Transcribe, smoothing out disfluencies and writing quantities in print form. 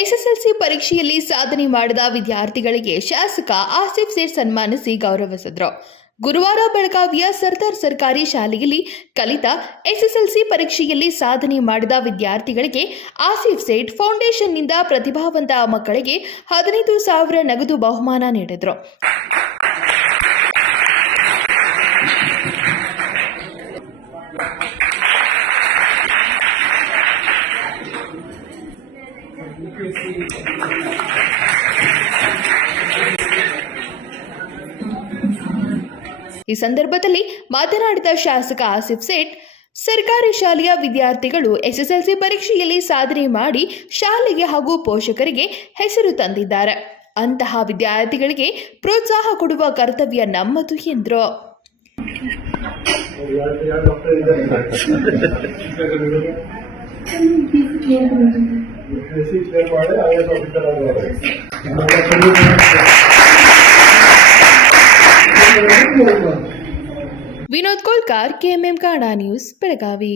SSLC ಪರೀಕ್ಷೆಯಲ್ಲಿ ಸಾಧನೆ ಮಾಡಿದ ವಿದ್ಯಾರ್ಥಿಗಳಿಗೆ ಶಾಸಕ ಆಸಿಫ್ ಸೇಠ್ ಸನ್ಮಾನಿಸಿ ಗೌರವಿಸಿದರು. ಗುರುವಾರ ಬೆಳಗಾವಿಯ ಸರ್ದಾರ್ ಸರ್ಕಾರಿ ಶಾಲೆಯಲ್ಲಿ ಕಲಿತ ಎಸ್ಎಸ್ಎಲ್ಸಿ ಪರೀಕ್ಷೆಯಲ್ಲಿ ಸಾಧನೆ ಮಾಡಿದ ವಿದ್ಯಾರ್ಥಿಗಳಿಗೆ ಆಸಿಫ್ ಸೇಠ್ ಫೌಂಡೇಶನ್ನಿಂದ ಪ್ರತಿಭಾವಂತ ಮಕ್ಕಳಿಗೆ 15,000 ನಗದು ಬಹುಮಾನ ನೀಡಿದರು. ಈ ಸಂದರ್ಭದಲ್ಲಿ ಮಾತನಾಡಿದ ಶಾಸಕ ಆಸಿಫ್ ಸೇಠ್, ಸರ್ಕಾರಿ ಶಾಲೆಯ ವಿದ್ಯಾರ್ಥಿಗಳು ಎಸ್ಎಸ್ಎಲ್ಸಿ ಪರೀಕ್ಷೆಯಲ್ಲಿ ಸಾಧನೆ ಮಾಡಿ ಶಾಲೆಗೆ ಹಾಗೂ ಪೋಷಕರಿಗೆ ಹೆಸರು ತಂದಿದ್ದಾರೆ. ಅಂತಹ ವಿದ್ಯಾರ್ಥಿಗಳಿಗೆ ಪ್ರೋತ್ಸಾಹ ಕೊಡುವ ಕರ್ತವ್ಯ ನಮ್ಮದು ಎಂದರು. Vinod Kolkar, KMM Kannada news, Belagavi.